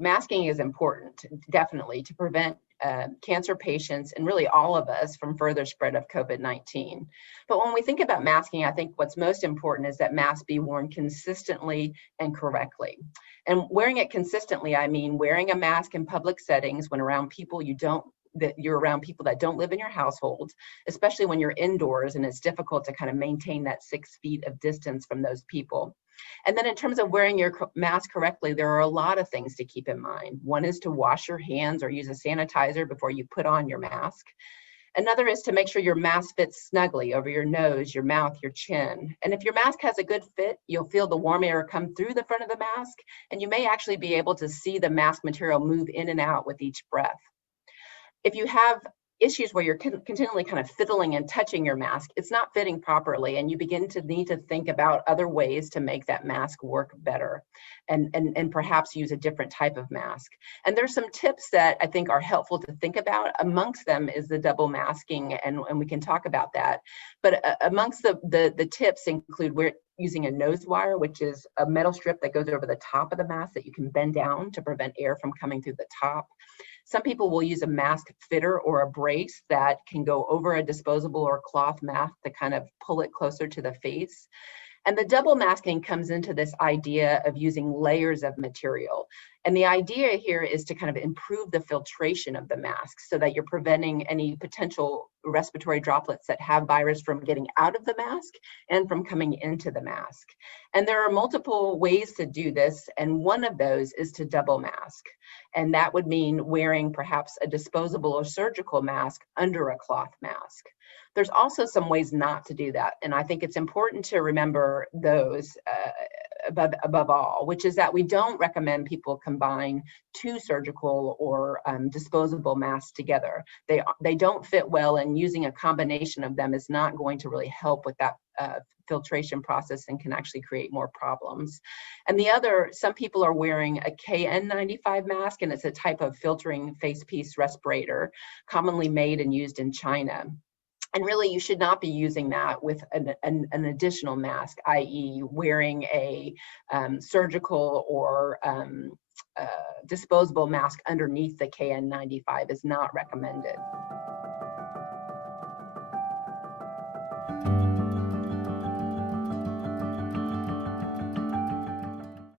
masking is important, definitely, to prevent cancer patients and really all of us from further spread of COVID-19. But when we think about masking, I think what's most important is that masks be worn consistently and correctly. And wearing it consistently, I mean wearing a mask in public settings when around people you're around people that don't live in your household, especially when you're indoors and it's difficult to kind of maintain that 6 feet of distance from those people. And then in terms of wearing your mask correctly, there are a lot of things to keep in mind. One is to wash your hands or use a sanitizer before you put on your mask. Another is to make sure your mask fits snugly over your nose, your mouth, your chin. And if your mask has a good fit, you'll feel the warm air come through the front of the mask, and you may actually be able to see the mask material move in and out with each breath. If you have issues where you're continually kind of fiddling and touching your mask, it's not fitting properly, and you begin to need to think about other ways to make that mask work better and perhaps use a different type of mask. And there's some tips that I think are helpful to think about. Amongst them is the double masking, and we can talk about that. But amongst the tips include using a nose wire, which is a metal strip that goes over the top of the mask that you can bend down to prevent air from coming through the top. Some people will use a mask fitter or a brace that can go over a disposable or cloth mask to kind of pull it closer to the face. And the double masking comes into this idea of using layers of material. And the idea here is to kind of improve the filtration of the mask so that you're preventing any potential respiratory droplets that have virus from getting out of the mask and from coming into the mask. And there are multiple ways to do this, and one of those is to double mask. And that would mean wearing perhaps a disposable or surgical mask under a cloth mask. There's also some ways not to do that, and I think it's important to remember those above all, which is that we don't recommend people combine 2 surgical or disposable masks together. They don't fit well, and using a combination of them is not going to really help with that filtration process and can actually create more problems. And some people are wearing a KN95 mask, and it's a type of filtering face piece respirator commonly made and used in China. And really, you should not be using that with an additional mask, i.e. wearing a surgical or disposable mask underneath the KN95 is not recommended.